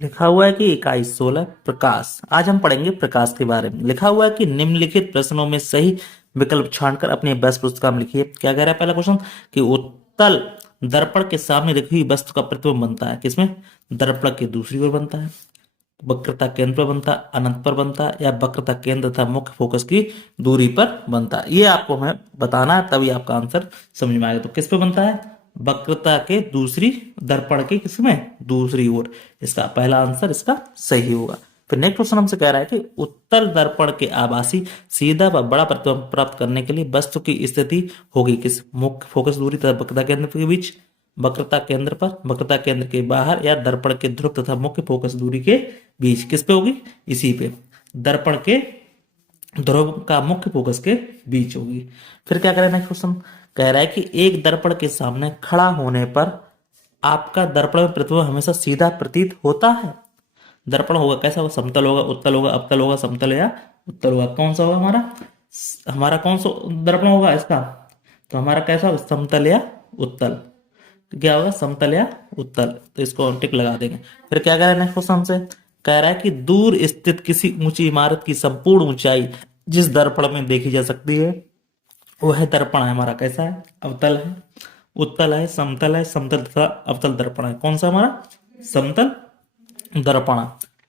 लिखा हुआ है कि इकाई 16 प्रकाश। आज हम पढ़ेंगे प्रकाश के बारे में। लिखा हुआ है कि निम्नलिखित प्रश्नों में सही विकल्प छांटकर अपनी बस पुस्तक में लिखिए। क्या कह रहा है पहला क्वेश्चन कि उत्तल दर्पण के सामने रखी हुई वस्तु का प्रतिबिंब बनता है किसमें? दर्पण के दूसरी ओर बनता है, वक्रता केंद्र पर बनता है, अनंत पर बनता है, या वक्रता केंद्र तथा मुख्य फोकस की दूरी पर बनता है। ये आपको हमें बताना है, तभी आपका आंसर समझ में आएगा। तो किस पे बनता है? वक्रता के दूसरी दर्पण के किसमें? दूसरी ओर। इसका पहला आंसर इसका सही होगा। फिर नेक्स्ट क्वेश्चन हमसे कह रहा है कि उत्तल दर्पण के आभासी सीधा व बड़ा प्रतिबिंब प्राप्त करने के लिए वस्तु की स्थिति होगी किस? मुख्य फोकस दूरी तथा वक्रता केंद्र के बीच, वक्रता केंद्र पर, वक्रता केंद्र के बाहर, या दर्पण के ध्रुव तथा मुख्य फोकस दूरी के बीच। किस पे होगी? इसी पे, दर्पण के ध्रुव का मुख्य फोकस के बीच होगी। फिर क्या करें? नेक्स्ट क्वेश्चन कह रहा है कि एक दर्पण के सामने खड़ा होने पर आपका दर्पण में प्रतिबिंब हमेशा सीधा प्रतीत होता है। दर्पण होगा कैसा होगा? समतल होगा, उत्तल होगा, अवतल होगा, समतल या उत्तल होगा। कौन सा होगा हमारा? हमारा कौन सा दर्पण होगा इसका? तो हमारा कैसा होगा? समतल या उत्तल। तो क्या होगा? समतल या उत्तल। तो इसको टिक लगा देंगे। फिर क्या कह रहा है नेक्स्ट क्वेश्चन से? कह रहा है कि दूर स्थित किसी ऊंची इमारत की संपूर्ण ऊंचाई जिस दर्पण में देखी जा सकती है वह दर्पण है हमारा कैसा है? अवतल है, उत्तल है, समतल है, समतल तथा अवतल दर्पण है। कौन सा हमारा? समतल दर्पण।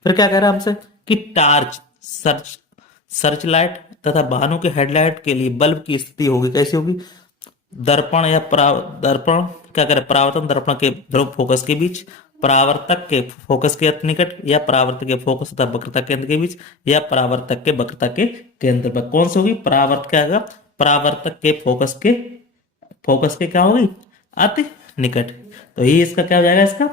फिर क्या कह रहा है हमसे कि टार्च, सर्च लाइट तथा वाहनों के हेडलाइट के लिए बल्ब की स्थिति होगी कैसी होगी? दर्पण या दर्पण क्या करे? परावर्तन दर्पण के ध्रुव फोकस के बीच, परावर्तक के फोकस के अति निकट, या परावर्तक के फोकस तथा वक्रता केंद्र के बीच, या परावर्तक के वक्रता के केंद्र पर। कौन सी होगी? परावर्तक क्या होगा? परावर्तक के फोकस के क्या होगी? अति निकट। तो ये इसका क्या हो जाएगा? इसका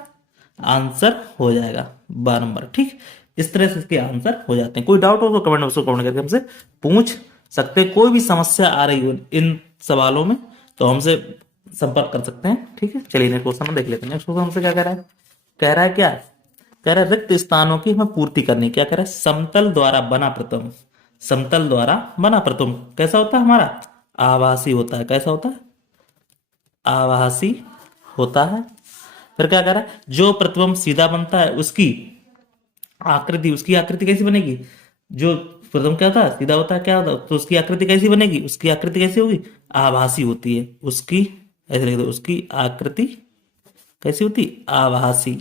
आंसर हो जाएगा 12 नंबर। ठीक, इस तरह से इसके आंसर हो जाते हैं। कोई डाउट हो तो कमेंट बॉक्स में कमेंट करके हमसे पूछ सकते हैं। कोई भी समस्या आ रही हो इन सवालों में तो हमसे संपर्क कर सकते हैं। ठीक है, चलिए नेक्स्ट क्वेश्चन देख लेते हैं। नेक्स्ट क्वेश्चन हमसे क्या कह रहा है? कह रहा है क्या? कह रहा है रिक्त स्थानों की हमें पूर्ति करनी। क्या कह रहा है? समतल द्वारा बना प्रतिबिंब, समतल द्वारा बना प्रतिबिंब कैसा होता है हमारा? आभासी होता है। कैसा होता है? आभासी होता है। फिर क्या कह रहा है? जो प्रतिबिंब सीधा बनता है उसकी आकृति कैसी बनेगी? जो प्रतिबिंब क्या होता है? सीधा होता है, क्या होता है? तो उसकी आकृति कैसी बनेगी? उसकी आकृति कैसी होगी? आभासी होती है। उसकी ऐसे लिख दो, उसकी आकृति कैसी होती? आभासी,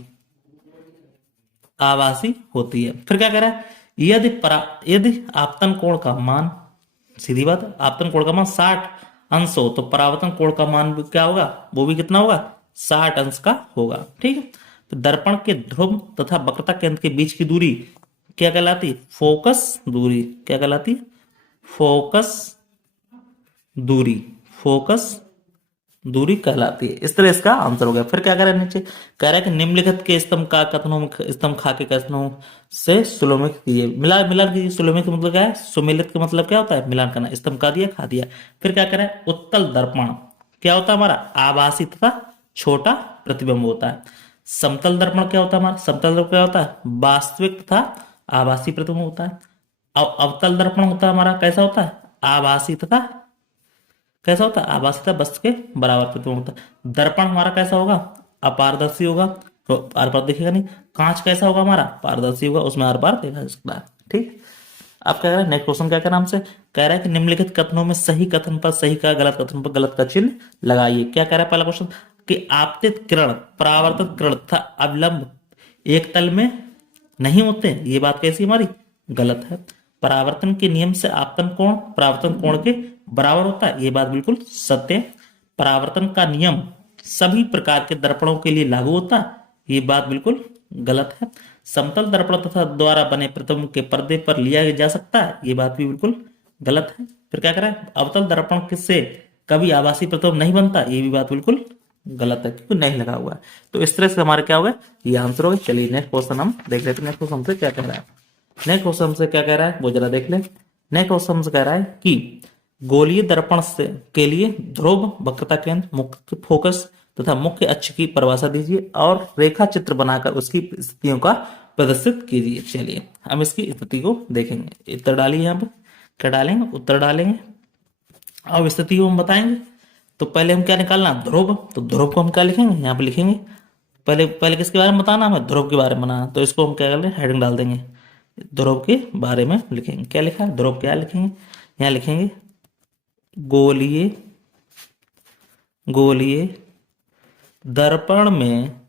आभासी होती है। फिर क्या कह रहा है? यदि आपतन कोण का मान, सीधी बात है, आपतन कोण का मान 60 अंश हो तो परावर्तन कोण का मान भी क्या होगा? वो भी कितना होगा? 60 अंश का होगा। ठीक है, तो दर्पण के ध्रुव तथा वक्रता केंद्र के बीच की दूरी क्या कहलाती? फोकस दूरी। क्या कहलाती? फोकस दूरी, फोकस दूरी कहलाती है। इस तरह इसका आंसर हो गया। फिर क्या कह रहा है नीचे? कह रहा है कि निम्नलिखित के स्तंभ का कथनों में, स्तंभ खा के कथनों से सुलोमित कीजिए। मिलान कीजिए। सुलोमित का मतलब क्या है? सुमेलित का मतलब क्या होता है? मिलान करना। स्तंभ का दिया, खा दिया। फिर क्या कह रहा है? उत्तल दर्पण क्या होता है हमारा? आभासी तथा छोटा प्रतिबिंब होता है। समतल दर्पण क्या होता है हमारा? समतल दर्पण क्या होता है? वास्तविक तथा आभासी प्रतिबिंब होता है। अवतल दर्पण होता है हमारा कैसा होता है? आभासी तथा कैसा होता है? आभासी तथा वस्तु के बराबर प्रतिबिंब होता है। दर्पण हमारा कैसा होगा? अपारदर्शी होगा, तो आर पार दिखेगा नहीं। कांच कैसा होगा हमारा? पारदर्शी होगा, उसमें आर पार देखा जा सकता है। ठीक, अब क्या कह रहा है नेक्स्ट क्वेश्चन? क्या कह रहा है हमसे? कह रहा है कि निम्नलिखित कथनों में सही कथन पर सही का, गलत कथन पर गलत का चिन्ह लगाइए। क्या कह रहा है पहला क्वेश्चन? कि आपतित किरण, परावर्तित किरण तथा अवलंब एक तल में नहीं होते। ये बात कैसी हमारी? गलत है। परावर्तन के नियम से आपतन कोण परावर्तन कोण के बराबर होता है। ये बात बिल्कुल सत्य है। परावर्तन का नियम सभी प्रकार के दर्पणों के लिए लागू होता है। ये बात बिल्कुल गलत है। समतल दर्पण तथा द्वारा बने प्रतिबिंब के पर्दे पर लिया जा सकता है। ये बात भी बिल्कुल गलत है। फिर क्या करें? अवतल दर्पण से कभी आभासी प्रतिबिंब नहीं बनता। ये भी बात बिल्कुल गलत है क्योंकि नहीं लगा हुआ है। तो इस तरह से हमारे क्या हो गए? ये आंसर हो गए। चलिए नेक्स्ट क्वेश्चन हम देख लेते हैं। नेक्स्ट क्वेश्चन हमसे क्या कह रहा है? नेक्स्ट क्वेश्चन हमसे क्या कह रहा है वो जरा देख ले। नेक्स्ट क्वेश्चन हमसे कह रहा है कि गोलीय दर्पण से के लिए ध्रुव, वक्रता केंद्र, मुख्य फोकस तथा मुख्य अक्ष की परिभाषा दीजिए और रेखा चित्र बनाकर उसकी स्थितियों का प्रदर्शित कीजिए। चलिए हम इसकी स्थिति को देखेंगे। उत्तर डालिए यहाँ पे। क्या डालेंगे? उत्तर डालेंगे। अब स्थिति को हम बताएंगे। तो पहले हम क्या निकालना? ध्रुव। तो ध्रुव को हम क्या लिखेंगे? यहाँ पे लिखेंगे पहले पहले किसके बारे में बताना, हमें ध्रुव के बारे में बताना। तो इसको हम क्या कर लेंगे, हेडिंग डाल देंगे, ध्रुव के बारे में लिखेंगे। क्या लिखा है, ध्रुव क्या लिखेंगे, यहाँ लिखेंगे गोलीय, गोलीय दर्पण में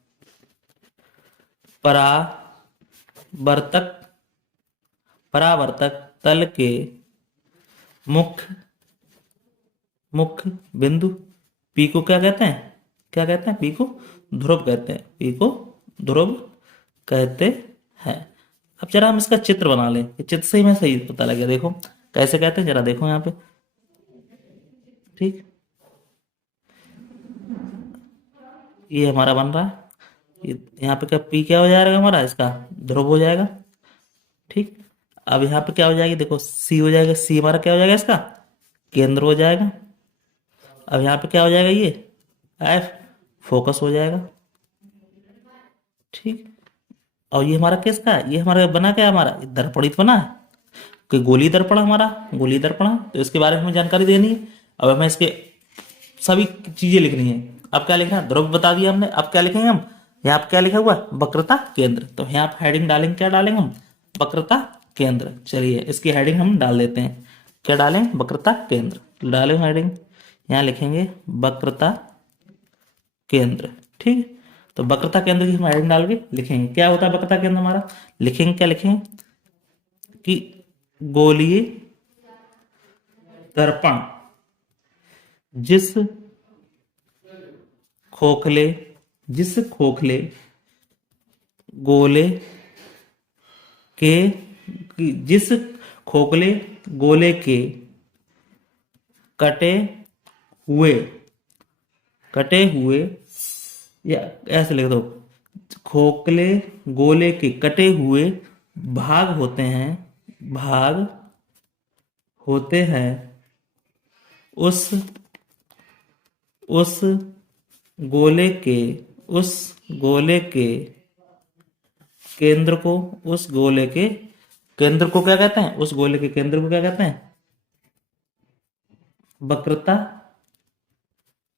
परावर्तक, परावर्तक तल के मुख्य, मुख्य बिंदु पी को क्या कहते हैं, क्या कहते हैं, पी को ध्रुव कहते हैं, पी को ध्रुव कहते हैं। अब जरा हम इसका चित्र बना लें, ये चित्र से ही मैं सही पता लग गया। देखो कैसे कहते हैं, जरा देखो यहाँ पे, ठीक, ये हमारा बन रहा है, यहाँ पे क्या पी क्या हो जाएगा हमारा, इसका ध्रुव हो जाएगा, ठीक। अब यहाँ पे क्या हो जाएगी, देखो सी हो जाएगा, सी हमारा क्या हो जाएगा, इसका केंद्र हो जाएगा। अब यहाँ पे क्या हो जाएगा, ये एफ फोकस हो जाएगा, ठीक। और ये हमारा किसका है, ये हमारा बना क्या, हमारा दर्पण ही तो बना है, कि गोली दर्पण हमारा, गोली दर्पण है, तो इसके बारे में हमें जानकारी देनी है। अब हमें इसके सभी चीजें लिखनी है। अब क्या लिखना है, ध्रुव बता दिया हमने, अब क्या लिखेंगे हम, यहाँ पे क्या लिखा हुआ है, वक्रता केंद्र, तो यहाँ पे हेडिंग डालेंगे, क्या डालेंगे हम, वक्रता केंद्र। चलिए इसकी हेडिंग हम डाल देते हैं, क्या डालें, वक्रता केंद्र डालें हेडिंग, यहाँ लिखेंगे वक्रता केंद्र, ठीक। तो वक्रता केंद्र की हम हेडिंग डाल के लिखेंगे, क्या होता है वक्रता केंद्र हमारा, लिखेंगे क्या लिखेंगे कि गोलीय दर्पण जिस खोखले, जिस खोखले गोले के, जिस खोखले गोले के कटे हुए, कटे हुए, या ऐसे लिख दो, खोखले गोले के कटे हुए भाग होते हैं, भाग होते हैं, उस उस गोले के, उस गोले के केंद्र को, उस गोले के केंद्र को क्या कहते हैं, उस गोले के केंद्र को क्या कहते हैं, वक्रता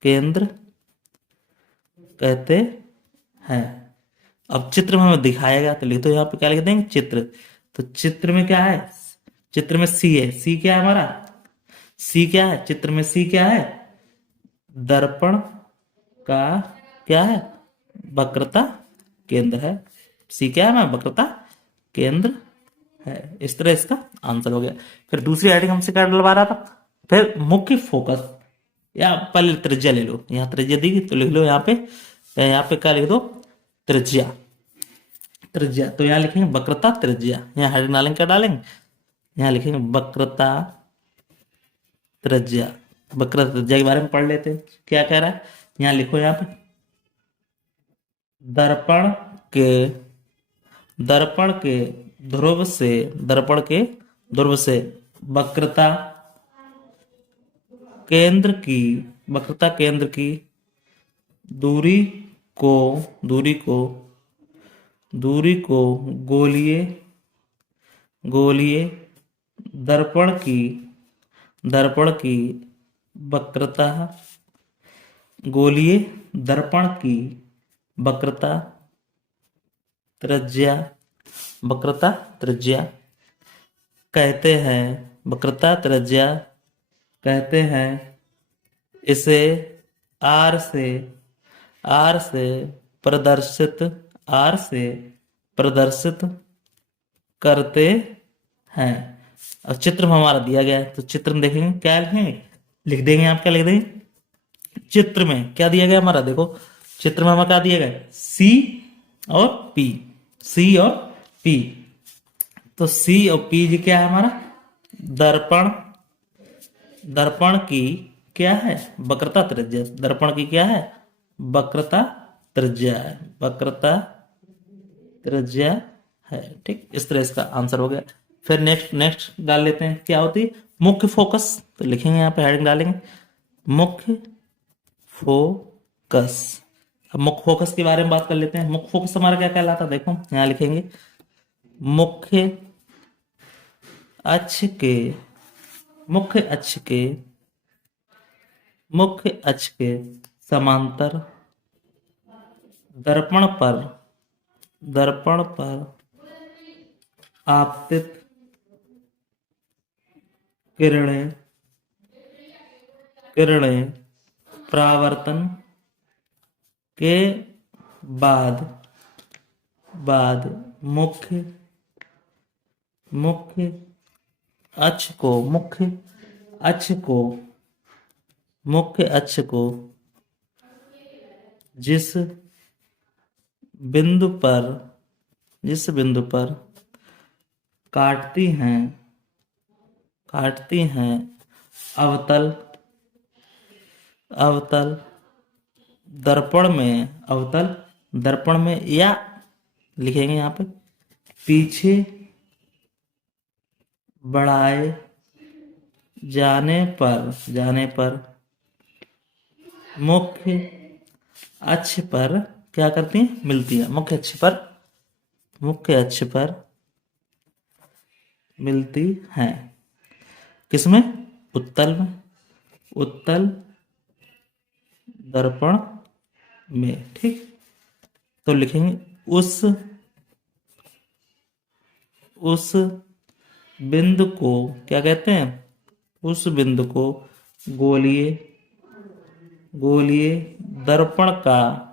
केंद्र कहते हैं। अब चित्र में हमें दिखाया गया, तो लिख दो यहाँ पे, क्या लिख देंगे, चित्र। तो चित्र में क्या है, चित्र में सी है, सी क्या है हमारा, सी क्या है, चित्र में सी क्या है, दर्पण का क्या है, वक्रता केंद्र है। सी क्या है हमारा, वक्रता केंद्र है। इस तरह इसका आंसर हो गया। फिर दूसरी हेडिंग हमसे क्या डलवा रहा था, फिर मुख्य फोकस, या पहले त्रिज्या ले लो, यहाँ त्रिज्या दी तो लिख लो यहाँ पे, यहाँ पे क्या लिख दो, त्रिज्या, त्रिज्या। तो यहाँ लिखेंगे वक्रता त्रिज्या, यहाँ हेडिंग डालेंगे, क्या डालेंगे, यहाँ लिखेंगे वक्रता त्रिज्या। वक्रता त्रिज्या के बारे में पढ़ लेते हैं, क्या कह रहा है, यहाँ लिखो, यहाँ पे दर्पण के, दर्पण के ध्रुव से, दर्पण के ध्रुव से वक्रता केंद्र की, वक्रता केंद्र की दूरी को, दूरी को, दूरी को गोलीय, गोलीय दर्पण की, दर्पण की वक्रता, गोलीय दर्पण की वक्रता त्रिज्या, वक्रता त्रिज्या कहते हैं, वक्रता त्रिज्या कहते हैं। इसे आर से, आर से प्रदर्शित, आर से प्रदर्शित करते हैं। अब चित्र में हमारा दिया गया है, तो चित्र में देखेंगे, क्या लिखेंगे, लिख देंगे, आप क्या लिख देंगे, चित्र में क्या दिया गया हमारा, देखो चित्र में हमारा क्या दिया गया, सी और पी, सी और पी। तो सी और पी जी क्या है हमारा, दर्पण, दर्पण की क्या है, वक्रता त्रिज्या, दर्पण की क्या है, वक्रता त्रिज्या है, वक्रता त्रिज्या है, ठीक। इस तरह इसका आंसर हो गया। फिर नेक्स्ट, नेक्स्ट डाल लेते हैं, क्या होती है मुख्य फोकस, तो लिखेंगे यहाँ पे हेडिंग डालेंगे मुख्य फोकस। अब मुख्य फोकस के बारे में बात कर लेते हैं। मुख्य फोकस हमारा क्या कहलाता है, देखो यहाँ लिखेंगे मुख्य अक्ष के, मुख्य अक्ष के, मुख्य अक्ष के समांतर दर्पण पर दर्पण पर आपतित किरणें किरणें परावर्तन के बाद बाद मुख्य मुख्य अक्ष को अक्ष को मुख्य अक्ष को जिस बिंदु पर काटती हैं अवतल अवतल दर्पण में या लिखेंगे यहाँ पे पीछे बढ़ाए जाने पर मुख्य अक्ष पर क्या करती हैं, मिलती है। मुख्य अक्ष पर मिलती हैं। किसमें? उत्तल दर्पण में। ठीक, तो लिखेंगे उस बिंदु को क्या कहते हैं? उस बिंदु को गोलीय दर्पण का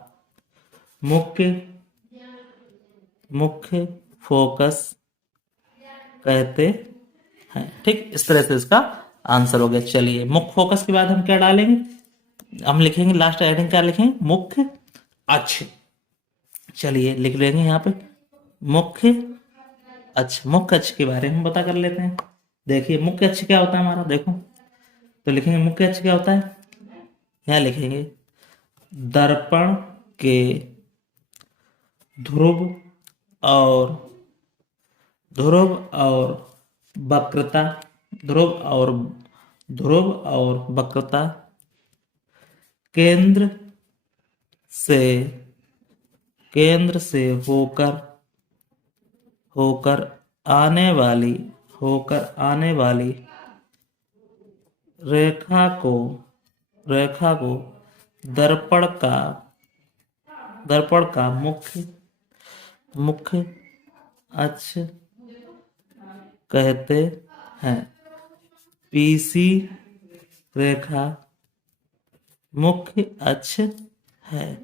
मुख्य फोकस कहते हैं। ठीक, इस तरह से इसका आंसर हो गया। चलिए, मुख्य फोकस के बाद हम क्या डालेंगे? हम लिखेंगे लास्ट हेडिंग क्या लिखेंगे? मुख्य अक्ष। चलिए लिख लेंगे यहाँ पे मुख्य अक्ष के बारे में पता कर लेते हैं। देखिए मुख्य अक्ष क्या होता है हमारा, देखो तो लिखेंगे मुख्य अक्ष क्या होता है। यहाँ लिखेंगे दर्पण के ध्रुव और वक्रता केंद्र से होकर आने वाली रेखा को दर्पण का मुख्य अक्ष कहते हैं। पीसी रेखा मुख्य अक्ष है।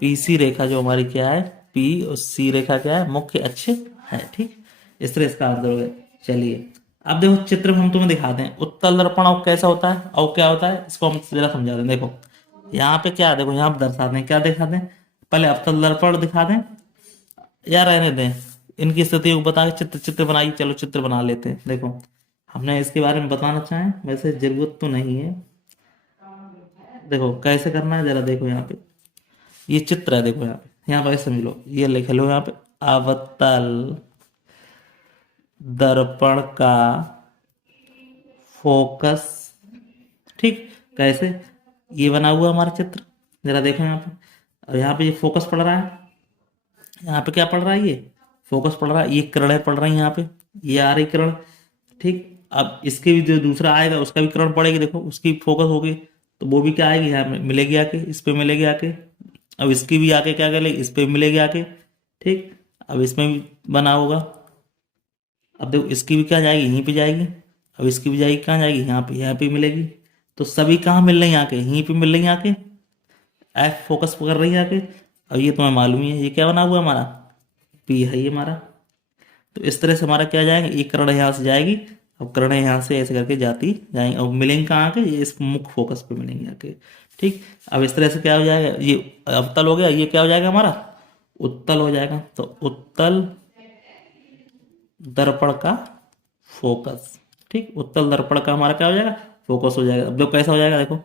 पीसी रेखा जो हमारी क्या है, पी और सी रेखा क्या है, मुख्य अक्ष है। ठीक, इस तरह इसका आंसर हो गया। चलिए अब देखो चित्र में हम तुम्हें दिखा दें उत्तल दर्पण और कैसा होता है और क्या होता है, इसको हम जरा समझा दें। देखो यहाँ पे क्या, देखो यहाँ पे दर्शा दें, क्या दिखा दें, पहले अवतल दर्पण दिखा दें या रहने दें, इनकी स्थितियों को बता के चित्र बनाइए। चलो चित्र बना लेते हैं। देखो हमने इसके बारे में बताना चाहें, वैसे जरूरत तो नहीं है। देखो कैसे करना है जरा देखो, यहाँ पे ये चित्र है, देखो यहाँ पे ऐसे समझ लो, ये लिख लो यहाँ पे अवतल दर्पण का फोकस। ठीक, कैसे ये बना हुआ हमारा चित्र, जरा देखो यहाँ पे। और यहाँ पे ये फोकस पड़ रहा है, यहाँ पे क्या पड़ रहा है, ये फोकस पड़ रहा है, ये किरणें पड़ रही हैं यहाँ पे, ये आ रही किरण। ठीक, अब इसके भी जो दूसरा आएगा उसका भी किरण पड़ेगी, देखो उसकी फोकस होगी तो वो भी क्या आएगी, यहाँ मिलेगी आके, इस पे मिलेगी आके। अब इसकी भी आके क्या करेगी, इस पे मिलेगी आके। ठीक, अब इसमें भी बना होगा। अब देखो इसकी भी क्या जाएगी, यहीं पे जाएगी। अब इसकी भी जाएगी, कहाँ जाएगी, यहाँ पे मिलेगी। तो सभी कहाँ मिल रही है, आके यहीं पे मिल रही है आके, एफ फोकस कर रही है आके। अब ये तुम्हें मालूम ही है, ये क्या बना हुआ हमारा, पी है ये हमारा। तो इस तरह से हमारा क्या जाएगा, एक किरण यहाँ से जाएगी, अब किरणें यहाँ से ऐसे करके जाती जाएंगी, अब मिलेंगे कहाँ आके, ये इस मुख्य फोकस पे मिलेंगे आके। ठीक, अब इस तरह से क्या हो जाएगा, ये अवतल हो गया, ये क्या हो जाएगा हमारा, उत्तल हो जाएगा। तो उत्तल दर्पण का फोकस। ठीक, उत्तल दर्पण का हमारा क्या हो जाएगा, फोकस हो जाएगा। अब देखो कैसा हो जाएगा, देखो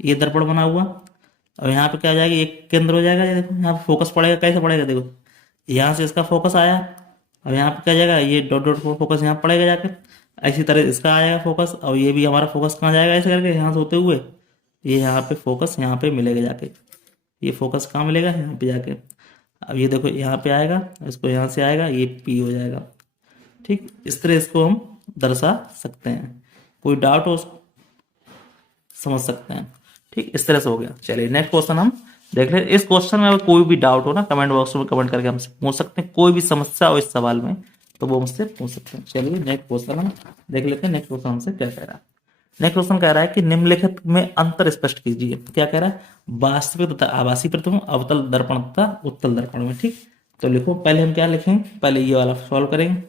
ये दर्पण बना हुआ, अब यहाँ पे क्या हो जाएगा, एक केंद्र हो जाएगा। ये देखो यहाँ पे फोकस पड़ेगा, कैसे पड़ेगा, देखो यहाँ से इसका फोकस आया, अब यहाँ पे क्या जाएगा, ये डॉट डॉट फोकस यहाँ पड़ेगा जाके। इसी तरह इसका आएगा फोकस, और ये भी हमारा फोकस कहाँ जाएगा, ऐसे करके यहाँ से होते हुए ये यहाँ पे फोकस यहाँ पे मिलेगा जाके। ये फोकस कहाँ मिलेगा, यहाँ पे जाके। अब ये देखो यहाँ पे आएगा, इसको यहाँ से आएगा, ये पी हो जाएगा। ठीक, इस तरह इसको हम दर्शा सकते हैं। कोई डाउट हो समझ सकते हैं। ठीक, इस तरह से हो गया। चलिए नेक्स्ट क्वेश्चन हम देख ले, इस क्वेश्चन में अगर कोई भी डाउट हो ना, कमेंट बॉक्स में कमेंट करके हमसे पूछ सकते हैं। कोई भी समस्या हो इस सवाल में तो वो मुझसे पूछ सकते हैं। चलिए नेक्स्ट क्वेश्चन हम देख लेते हैं। नेक्स्ट क्वेश्चन हमसे क्या कह रहा है। नेक्स्ट क्वेश्चन कह रहा है कि निम्नलिखित में अंतर स्पष्ट कीजिए। क्या कह रहा है, वास्तविक तथा आभासी प्रतिबिंब, अवतल दर्पण तथा उत्तल दर्पण में। ठीक, तो लिखो, पहले हम क्या लिखेंगे, पहले ये वाला सॉल्व करेंगे।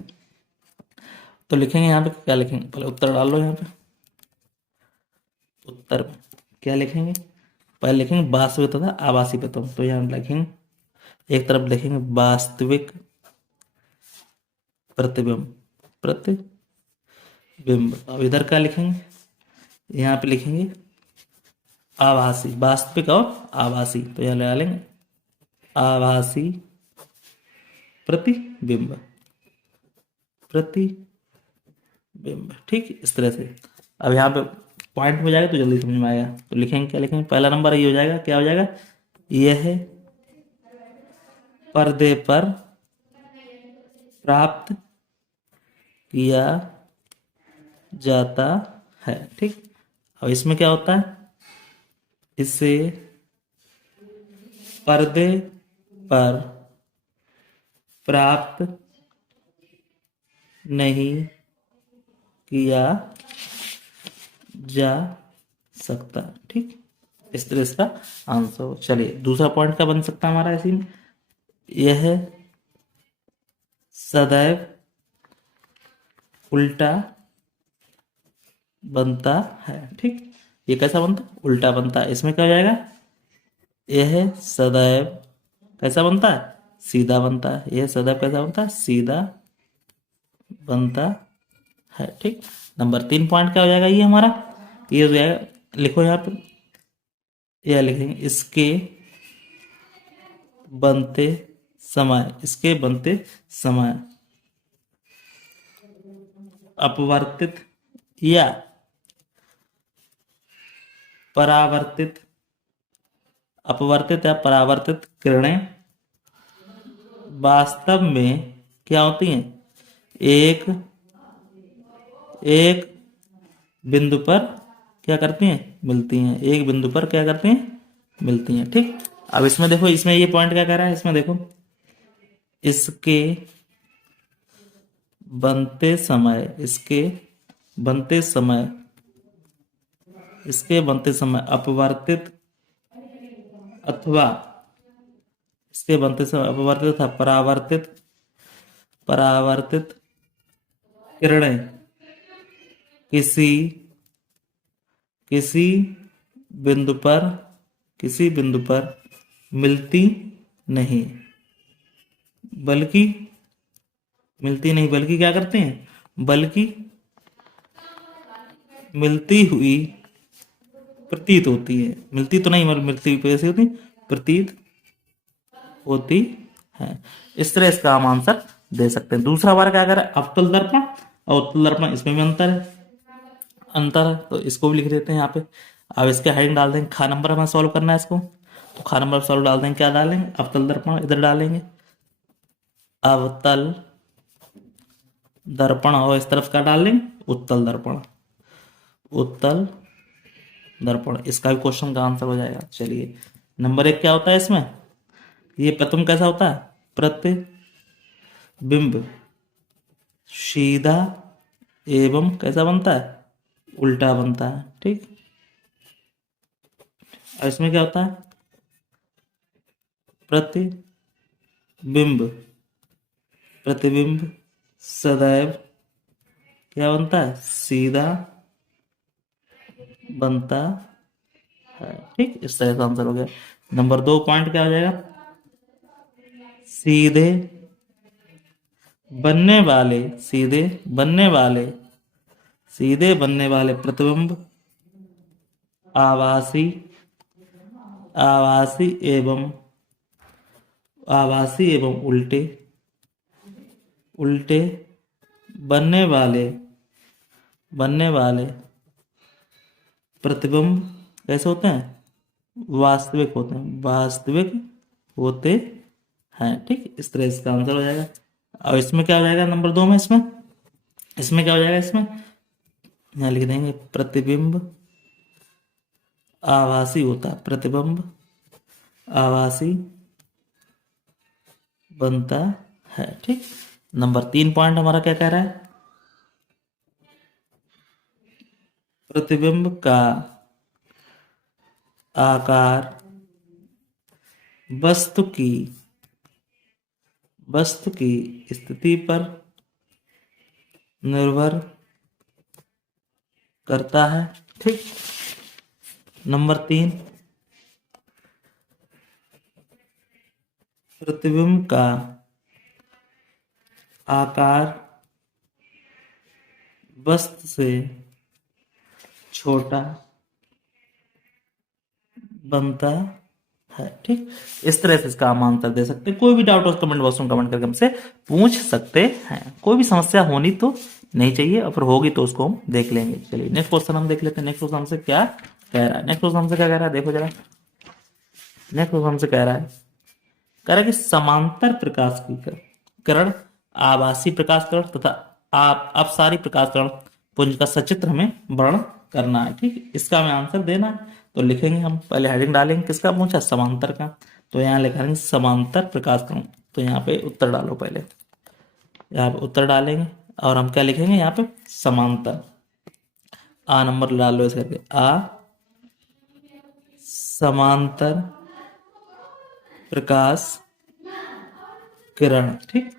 तो लिखेंगे यहाँ पे क्या लिखेंगे, पहले उत्तर डाल लो। यहाँ पे उत्तर में क्या लिखेंगे, पहले लिखेंगे वास्तविक तथा आभासी प्रतिबिंब। तो यहाँ लिखेंगे, एक तरफ लिखेंगे वास्तविक प्रतिबिंब, प्रतिबिंब। अब इधर क्या लिखेंगे, यहाँ पे लिखेंगे आभासी, वास्तविक और आभासी। तो यहाँ लगा लेंगे आभासी प्रतिबिंब, प्रतिबिंब। ठीक, इस तरह से। अब यहाँ पे पॉइंट में जाएगा तो जल्दी समझ में आएगा। तो लिखेंगे, क्या लिखेंगे, पहला नंबर ये हो जाएगा, क्या हो जाएगा, यह पर्दे पर प्राप्त किया जाता है। ठीक, अब इसमें क्या होता है, इसे पर्दे पर प्राप्त नहीं किया जा सकता। ठीक, इस तरह इसका आंसर हो। चलिए दूसरा पॉइंट क्या बन सकता है हमारा इसी में, यह सदैव उल्टा बनता है। ठीक, ये कैसा बनता है, उल्टा बनता है। इसमें क्या हो जाएगा, यह सदैव कैसा बनता है, सीधा बनता है। यह सदैव कैसा बनता है, सीधा बनता है। ठीक, नंबर 3 पॉइंट क्या हो जाएगा, ये हमारा ये हो जाएगा, लिखो यहाँ पे, यह लिखेंगे इसके बनते समय, इसके बनते समय अपवर्तित या परावर्तित, अपवर्तित या परावर्तित किरणें वास्तव में क्या होती हैं, एक एक बिंदु पर क्या करती हैं, मिलती हैं। एक बिंदु पर क्या करती हैं, मिलती हैं। ठीक, अब इसमें देखो, इसमें ये पॉइंट क्या कह रहा है, इसमें देखो, इसके बनते समय, इसके बनते समय, इसके बनते समय अपवर्तित अथवा, इसके बनते समय अपवर्तित अथवा परावर्तित, परावर्तित किरणें किसी किसी बिंदु पर, किसी बिंदु पर मिलती नहीं, बल्कि मिलती नहीं, बल्कि क्या करते हैं, बल्कि मिलती हुई प्रतीत होती है। मिलती तो नहीं, मतलब मिलती हुई कैसे होती, प्रतीत होती है। इस तरह इसका हम आंसर दे सकते हैं। दूसरा बार क्या करें, अवतल दर्पण और उत्तल दर्पण, इसमें भी अंतर है, अंतर है, तो इसको भी लिख देते हैं यहाँ पे। अब इसके हेडिंग डाल देंगे, खा नंबर हमें सॉल्व करना है इसको, तो खा नंबर सॉल्व डाल देंगे, क्या डालेंगे, अवतल दर्पण इधर डालेंगे, अवतल दर्पण, और इस तरफ क्या डाल लेंगे, उत्तल दर्पण, उत्तल दर्पण। इसका भी क्वेश्चन का आंसर हो जाएगा। चलिए नंबर 1 क्या होता है इसमें, ये प्रतिबिंब कैसा होता है, प्रतिबिंब सीधा एवं कैसा बनता है, उल्टा बनता है। ठीक, और इसमें क्या होता है, प्रतिबिंब, प्रतिबिंब सदैव क्या बनता है, सीधा बनता है। ठीक, इस तरह का आंसर हो गया। नंबर 2 पॉइंट क्या हो जाएगा, सीधे बनने वाले, सीधे बनने वाले, सीधे बनने वाले प्रतिबिंब आभासी, आभासी एवं, आभासी एवं उल्टे, उल्टे बनने वाले, बनने वाले प्रतिबिंब कैसे होते हैं, वास्तविक होते हैं, वास्तविक होते हैं। ठीक, इस तरह इसका आंसर हो जाएगा। और इसमें क्या हो जाएगा नंबर 2 में, इसमें इसमें क्या हो जाएगा, इसमें यहाँ लिख देंगे प्रतिबिंब आभासी होता है, प्रतिबिंब आभासी बनता है। ठीक, नंबर 3 पॉइंट हमारा क्या कह रहा है? प्रतिबिंब का आकार वस्तु की स्थिति पर निर्भर करता है। ठीक, नंबर 3, प्रतिबिंब का आकार वस्तु से छोटा बनता है। ठीक, इस तरह से इसका हम आंसर दे सकते हैं। कोई भी डाउट हो कमेंट बॉक्स में कमेंट करके हमसे पूछ सकते हैं। कोई भी समस्या होनी तो नहीं चाहिए, और फिर होगी तो उसको हम देख लेंगे। चलिए नेक्स्ट क्वेश्चन हम देख लेते हैं। नेक्स्ट क्वेश्चन हमसे क्या कह रहा है? नेक्स्ट क्वेश्चन हमसे क्या कह रहा है, देखो जरा। नेक्स्ट क्वेश्चन हमसे कह रहा है कि समांतर प्रकाश की किरण, आभासी प्रकाश किरण तथा अपसारी प्रकाश किरण पुंज का सचित्र हमें वर्णन करना है। ठीक, इसका हमें आंसर देना है। तो लिखेंगे हम, पहले हेडिंग डालेंगे, किसका पूछा? समांतर का। तो यहाँ लिखेंगे समांतर प्रकाश किरण। तो यहाँ पे उत्तर डालो, पहले यहाँ पे उत्तर डालेंगे और हम क्या लिखेंगे यहाँ पे? समांतर। आ नंबर डाल लो इस करके, आ समांतर प्रकाश किरण। ठीक,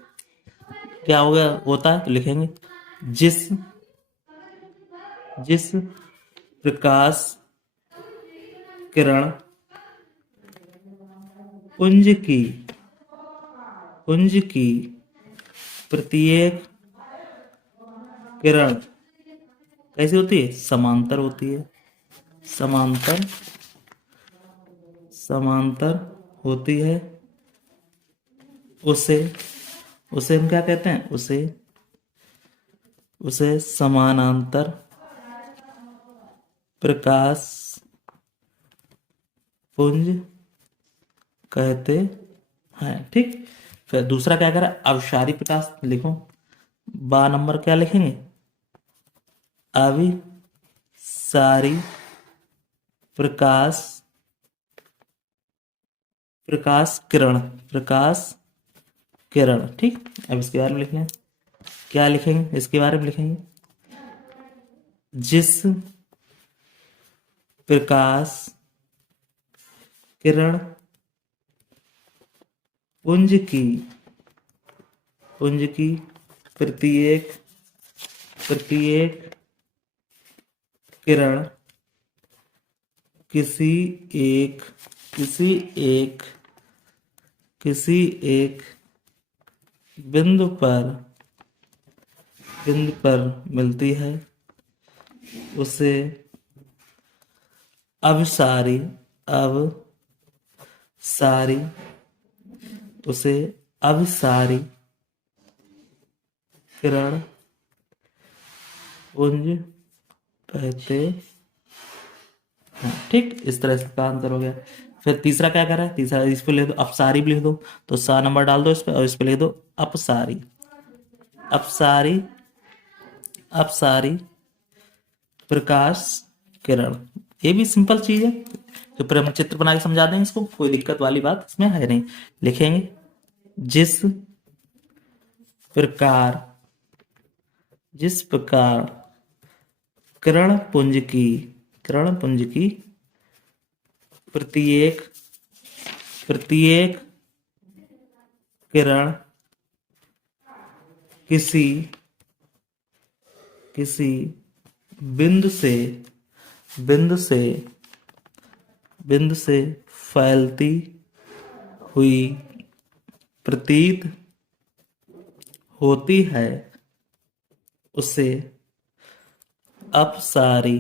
क्या हो गया होता है? तो लिखेंगे जिस प्रकाश किरण पुंज की प्रत्येक किरण कैसी होती है? समांतर होती है। समांतर होती है। उसे हम क्या कहते हैं? उसे समानांतर प्रकाश पुंज कहते हैं। ठीक, फिर दूसरा क्या करें? अविसारी प्रकाश। लिखो, बा नंबर क्या लिखेंगे? अविसारी प्रकाश किरण। ठीक, अब इसके बारे में लिख लें। क्या लिखेंगे इसके बारे में? लिखेंगे जिस प्रकाश किरण पुंज की प्रत्येक किरण किसी एक बिंदु पर मिलती है, उसे अविसारी किरण पुंज कहते हैं। ठीक, इस तरह से इसका आंसर हो गया। फिर तीसरा क्या कर रहा है? तीसरा इस पे लिख दो, अपसारी भी लिख दो। तो सा नंबर डाल दो इस पे और इस पे लिख दो अपसारी प्रकाश किरण। ये भी सिंपल चीज है, तो फिर हम चित्र बना के समझा देंगे इसको, कोई दिक्कत वाली बात इसमें है नहीं। लिखेंगे जिस प्रकार किरण पुंज की प्रत्येक किरण किसी बिंदु से फैलती हुई प्रतीत होती है, उसे अपसारी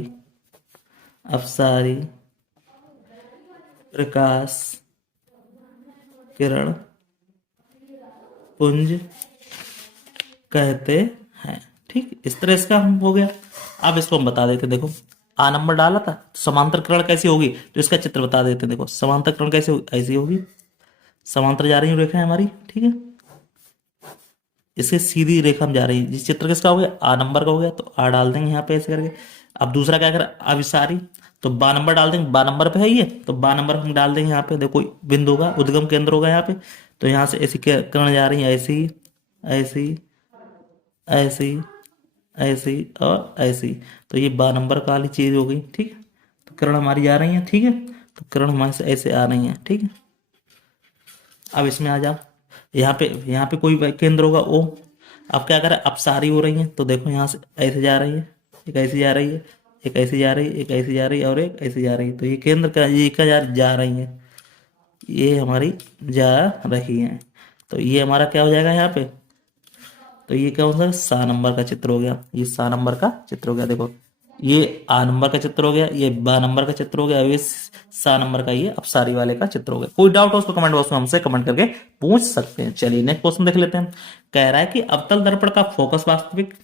प्रकाश किरण पुंज कहते हैं। ठीक, इस तरह इसका हम हो गया। अब इसको हम बता देते, देखो आ नंबर डाला था, समांतर किरण कैसी होगी तो इसका चित्र बता देते। देखो समांतर किरण कैसे ऐसी होगी, समांतर जा रही है रेखा हमारी। ठीक है, इसके सीधी रेखा में जा रही है। जिस चित्र किसका हो गया, आ नंबर का हो गया, तो आ डाल देंगे यहाँ पे ऐसे करके। अब दूसरा क्या करें, अभिसारी, तो बा नंबर डाल देंगे, बा नंबर पे है ये, तो बा नंबर हम डाल देंगे यहाँ पे। देखो बिंदु होगा, उद्गम केंद्र होगा यहाँ पे, तो यहाँ से ऐसी किरण जा रही है, ऐसी ऐसी ऐसी ऐसी और ऐसी। तो ये बा नंबर का वाली चीज हो गई, ठीक है। तो किरण हमारी जा रही है, ठीक है। तो किरण हमारे से ऐसे आ रही है, ठीक है। अब इसमें आ जा, यहाँ पे कोई केंद्र होगा ओ। अब क्या करें, अपसारी हो रही है, तो देखो यहाँ से ऐसे जा रही है, एक ऐसी जा रही है, एक ऐसी जा रही है, एक ऐसी जा रही है और एक ऐसी जा रही है। तो ये केंद्र का ये क्या जा रही है, ये हमारी जा रही है। तो ये हमारा क्या हो जाएगा यहाँ पे, तो ये क्या हो जाएगा, सा नंबर का चित्र हो गया। ये सा नंबर का चित्र हो गया। देखो ये आ नंबर का चित्र हो गया, ये बा नंबर का चित्र हो गया, और ये सा नंबर का ये अपसारी वाले का चित्र हो गया। कोई डाउट हो उसको कमेंट बॉक्स में हमसे कमेंट करके पूछ सकते हैं। चलिए नेक्स्ट क्वेश्चन देख लेते हैं। कह रहा है कि अवतल दर्पण का फोकस वास्तविक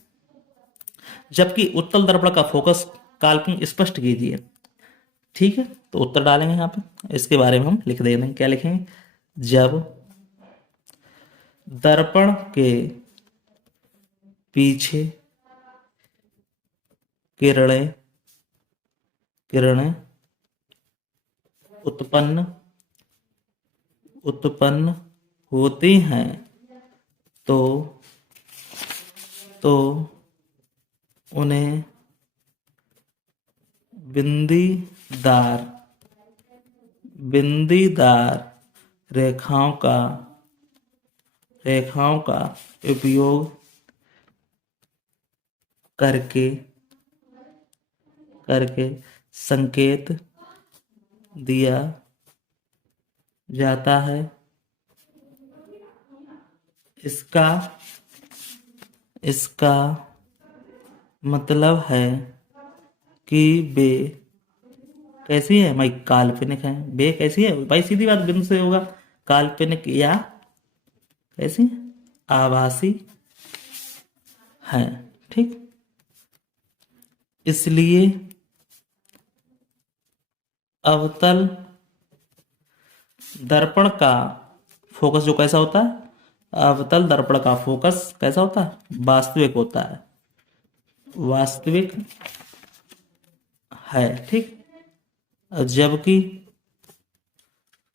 जबकि उत्तल दर्पण का फोकस काल्पनिक स्पष्ट कीजिए। ठीक है, तो उत्तर डालेंगे यहाँ पे, इसके बारे में हम लिख दे रहे हैं। क्या लिखेंगे, जब दर्पण के पीछे किरणें किरणें उत्पन्न उत्पन्न होती हैं तो उन्हें बिंदीदार बिंदीदार रेखाओं का उपयोग करके संकेत दिया जाता है। इसका मतलब है कि वे कैसी है भाई, काल्पनिक है। वे कैसी है भाई, सीधी बात बिंदु से होगा, काल्पनिक या कैसी, आभासी है। ठीक, इसलिए अवतल दर्पण का फोकस जो कैसा होता है, अवतल दर्पण का फोकस कैसा होता है, वास्तविक होता है, वास्तविक है। ठीक, जबकि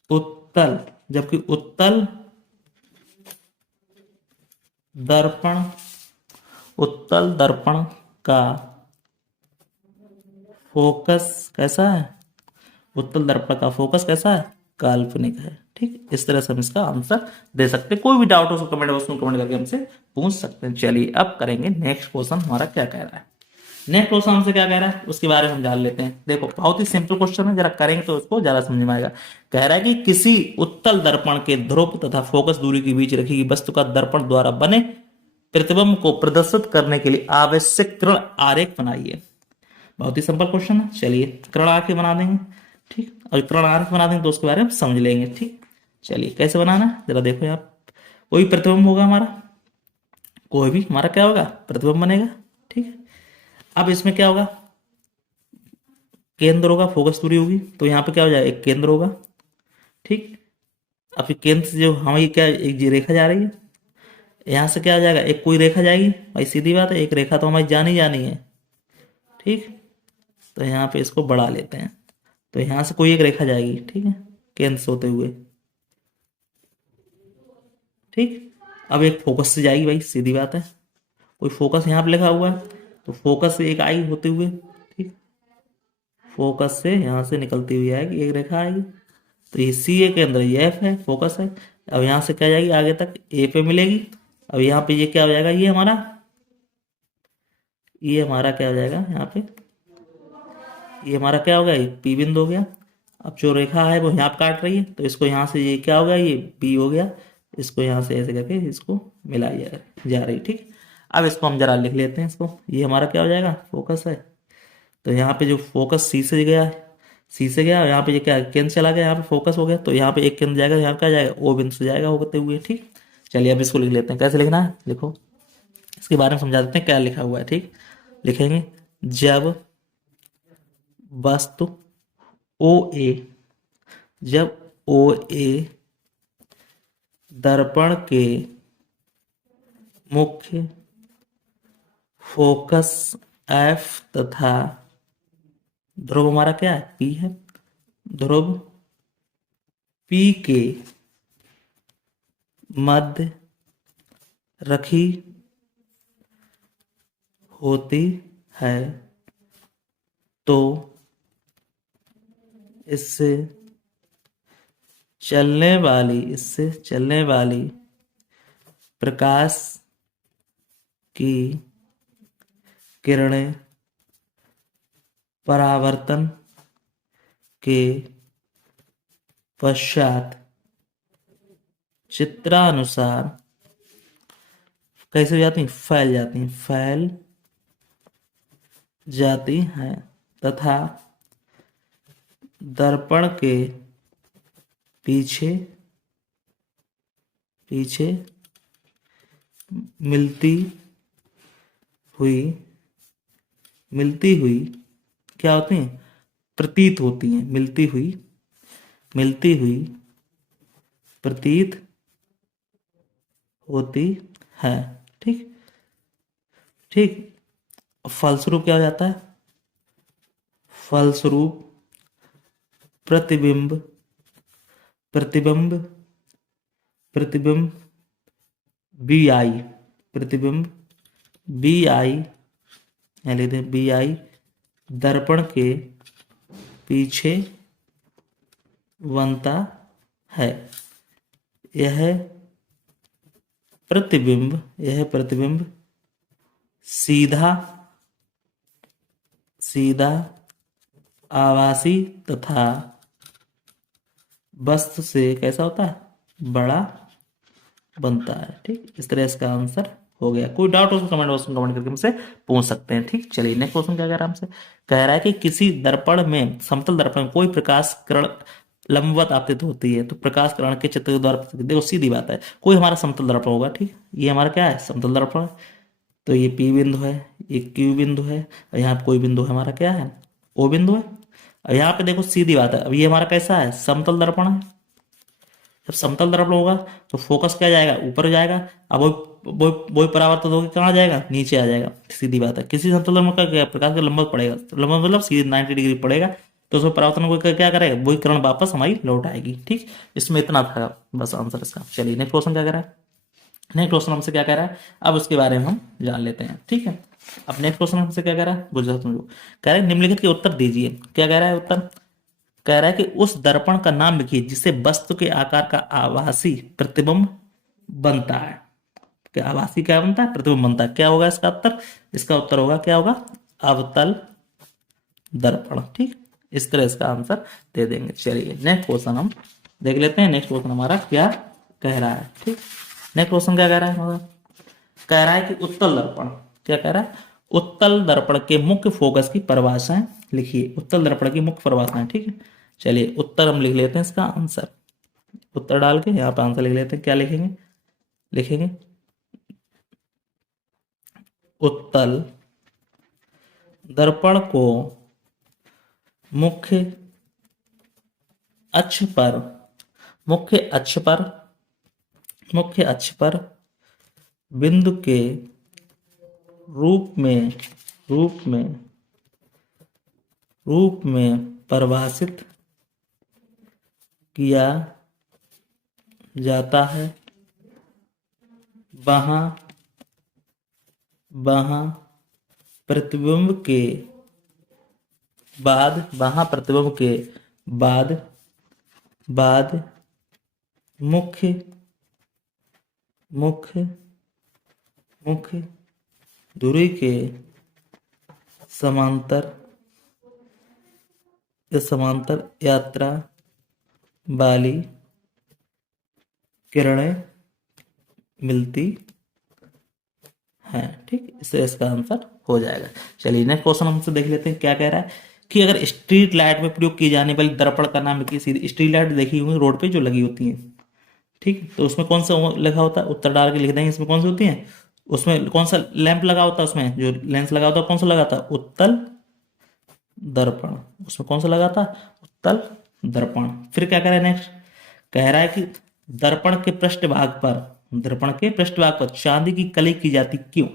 उत्तल दर्पण का फोकस कैसा है, उत्तल दर्पण का फोकस कैसा है, काल्पनिक है। ठीक, इस तरह से हम इसका आंसर दे सकते हैं। कोई भी डाउट हो उसको कमेंट बॉक्स में कमेंट करके हमसे पूछ सकते हैं। चलिए अब करेंगे नेक्स्ट क्वेश्चन, हमारा क्या कह रहा है। नेक्स्ट क्वेश्चन हमसे क्या कह रहा है उसके बारे में हम जान लेते हैं। देखो बहुत ही सिंपल क्वेश्चन है, जरा करेंगे तो उसको ज्यादा समझ में आएगा। कह रहा है कि किसी उत्तल दर्पण के ध्रुव तथा फोकस दूरी के बीच रखी गई वस्तु का दर्पण द्वारा बने प्रतिबिंब को प्रदर्शित करने के लिए आवश्यक किरण आरेख बनाइए। बहुत ही सिंपल क्वेश्चन है। चलिए किरण आरेख बना देंगे। ठीक, और किरण आरेख बना देंगे तो उसके बारे में समझ लेंगे। ठीक, चलिए कैसे बनाना है जरा देखो। यहाँ कोई प्रतिबिंब होगा हमारा, कोई भी हमारा क्या होगा, प्रतिबिंब बनेगा। ठीक है, अब इसमें क्या होगा, केंद्र होगा, फोकस दूरी होगी, तो यहाँ पे क्या हो जाएगा, एक केंद्र होगा। ठीक, अब फिर केंद्र से जो हमारी क्या एक रेखा जा रही है, यहाँ से क्या आ जाएगा, एक कोई रेखा जाएगी भाई, सीधी बात है, एक रेखा तो हमारी जानी है। ठीक, तो यहाँ पे इसको बढ़ा लेते हैं, तो यहाँ से कोई एक रेखा जाएगी। ठीक है, केंद्र से होते हुए। ठीक, अब एक फोकस से जाएगी भाई, सीधी बात है, कोई फोकस यहाँ पे लिखा हुआ है, तो फोकस से एक आई होते हुए। ठीक, फोकस से यहाँ से निकलती हुई आएगी, एक रेखा आएगी, तो ये सी ए के अंदर ये एफ है, फोकस है। अब यहाँ से क्या जाएगी आगे तक, ए पे मिलेगी। अब यहाँ पे ये क्या हो जाएगा, ये हमारा क्या हो जाएगा, यहाँ पे ये हमारा क्या हो गया, ये पी बिंदु हो गया। अब जो रेखा है वो यहाँ पे काट रही है, तो इसको यहाँ से ये क्या हो गया, ये बी हो गया। इसको यहाँ से ऐसे करके इसको मिलाई जा रही। ठीक, अब इसको हम जरा लिख लेते हैं इसको। ये हमारा क्या हो जाएगा, फोकस है, तो यहाँ पे जो फोकस सी से गया है, सी से गया, यहाँ पे ये क्या केंद्र चला गया, यहाँ पे फोकस हो गया, तो यहाँ पे एक केंद्र जाएगा, यहाँ क्या जाएगा, ओ बिंदु से जाएगा होते हुए। ठीक, चलिए अब इसको लिख लेते हैं। कैसे लिखना है लिखो, इसके बारे में समझा देते हैं क्या लिखा हुआ है। ठीक, लिखेंगे, जब वस्तु ओ ए दर्पण के मुख्य फोकस एफ तथा ध्रुव हमारा क्या है, पी है। ध्रुव पी के मध्य रखी होती है तो इससे चलने वाली प्रकाश की किरणें परावर्तन के पश्चात चित्रानुसार कैसे हो जाती हैं, फैल जाती हैं तथा दर्पण के पीछे मिलती हुई क्या होती हैं, प्रतीत होती हैं, मिलती हुई प्रतीत होती है। ठीक ठीक। फलस्वरूप क्या हो जाता है, फलस्वरूप प्रतिबिंब बी आई, प्रतिबिंब बी आई, लिख दें बी आई, दर्पण के पीछे बनता है। यह प्रतिबिंब सीधा आभासी तथा वस्तु से कैसा होता है, बड़ा बनता है। ठीक, इस तरह इसका आंसर हो गया। कोई डाउट हो तो कमेंट बॉक्स में कमेंट करके हमसे पूछ सकते हैं। ठीक, चलिए नेक्स्ट क्वेश्चन क्या कह रहा है हमसे, कह रहा है कि किसी दर्पण में, समतल दर्पण में कोई प्रकाश किरण लंबवत आपतित होती है तो प्रकाश किरण के चित्र के द्वारा, देखो सीधी बात है, कोई हमारा समतल दर्पण होगा। ठीक, ये हमारा क्या है, समतल दर्पण। तो ये पी बिंदु है, ये क्यू बिंदु है, और यहाँ पे कोई बिंदु हमारा क्या है, ओ बिंदु है। और यहाँ पे देखो सीधी बात है, अब ये हमारा कैसा है, समतल दर्पण है। जब समतल दर्पण होगा तो फोकस क्या जाएगा, ऊपर जाएगा। अब वो परावर्तित होकर कहाँ जाएगा, नीचे आ जाएगा। सीधी बात है, किसी समतल दर्पण का क्या प्रकाश का लंबवत पड़ेगा, लंबवत मतलब सीधे 90 डिग्री पड़ेगा, तो उसमें परावर्तन होकर क्या करेगा, वही किरण वापस हमारी लौट आएगी। ठीक, इसमें इतना था बस आंसर इसका। चलिए नेक्स्ट क्वेश्चन क्या कह रहा है, नेक्स्ट क्वेश्चन हमसे क्या कह रहा है, अब उसके बारे में हम जान लेते हैं। ठीक है, अब नेक्स्ट क्वेश्चन हमसे क्या कह रहा है, गुजरात में कह रहा है निम्नलिखित के उत्तर दीजिए। क्या कह रहा है उत्तर, कह रहा है कि उस दर्पण का नाम लिखिए जिससे वस्तु के आकार का आभासी प्रतिबिंब बनता है। क्या आभासी क्या बनता है, प्रतिबिंब बनता है। क्या होगा इसका उत्तर, इसका उत्तर होगा क्या होगा, अवतल दर्पण। ठीक, इस तरह इसका आंसर दे देंगे। चलिए नेक्स्ट क्वेश्चन हम देख लेते हैं, नेक्स्ट क्वेश्चन हमारा क्या कह रहा है। ठीक, नेक्स्ट क्वेश्चन क्या कह रहा है हमारा, कह रहा है कि उत्तल दर्पण, क्या कह रहा है, उत्तल दर्पण के मुख्य फोकस की परिभाषाएं लिखिए। उत्तल दर्पण की मुख्य परिभाषाएं। ठीक है, चलिए उत्तर हम लिख लेते हैं, इसका आंसर उत्तर डाल के यहाँ पे आंसर लिख लेते हैं। क्या लिखेंगे, लिखेंगे उत्तल दर्पण को मुख्य अक्ष पर बिंदु के रूप में परिभाषित किया जाता है। वहाँ प्रतिबिंब के बाद मुख्य धुरी के समांतर यात्रा वाली किरणें मिलती हैं। ठीक, इससे इसका आंसर हो जाएगा। चलिए नेक्स्ट क्वेश्चन हमसे देख लेते हैं, क्या कह रहा है कि अगर स्ट्रीट लाइट में प्रयोग की जाने वाली दर्पण का नाम लिखिए। सीधी स्ट्रीट लाइट देखी हुई रोड पे जो लगी होती है। ठीक, तो उसमें कौन सा लिखा होता है, उत्तर डाल के लिख देंगे इसमें कौन सी होती है, उसमें कौन सा लैंप लगा होता है, उसमें जो लेंस लगा होता है कौन सा लगा था, उत्तल दर्पण। उसमें कौन सा लगा था, उत्तल दर्पण। फिर क्या कह रहा है नेक्स्ट, कह रहा है कि दर्पण के पृष्ठभाग पर दर्पण के पृष्ठभाग पर चांदी की कली की जाती क्यों?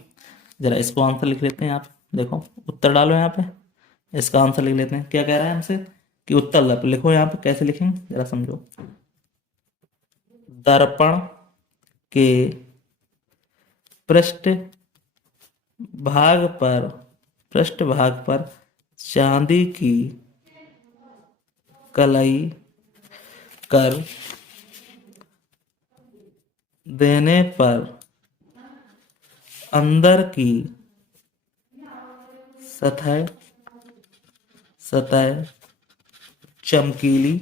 जरा इसको आंसर लिख लेते हैं आप। देखो उत्तर डालो यहाँ पे, इसका आंसर लिख लेते हैं। क्या कह रहा है हमसे कि उत्तर लिखो यहाँ पे, कैसे लिखेंगे जरा समझो। दर्पण के पृष्ठभाग पर चांदी की कलाई कर देने पर अंदर की सतह चमकीली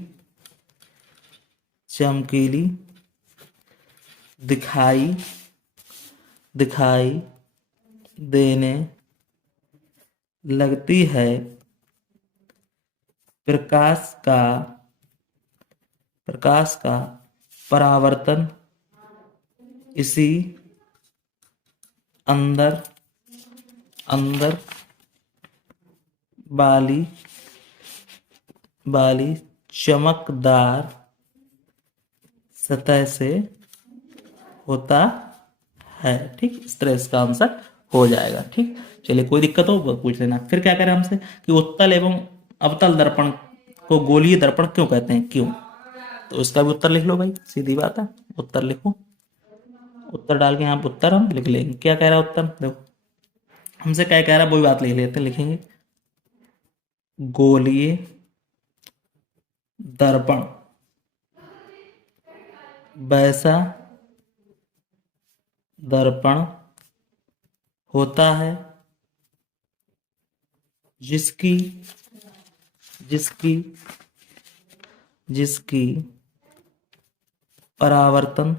दिखाई देने लगती है। प्रकाश का परावर्तन इसी अंदर वाली चमकदार सतह से होता है। ठीक, इस तरह इसका आंसर हो जाएगा। ठीक, चलिए कोई दिक्कत हो वो पूछ लेना। फिर क्या करें हमसे कि उत्तल एवं अवतल दर्पण को गोलीय दर्पण क्यों कहते हैं, क्यों? तो इसका भी उत्तर लिख लो भाई, सीधी बात है। उत्तर लिखो, उत्तर डाल के यहाँ पे उत्तर हम लिख लेंगे। क्या कह रहा है उत्तर, देखो हमसे क्या कह रहा है वही बात लिख लेते हैं, लिखेंगे गोलीय दर्पण वैसा दर्पण होता है जिसकी परावर्तन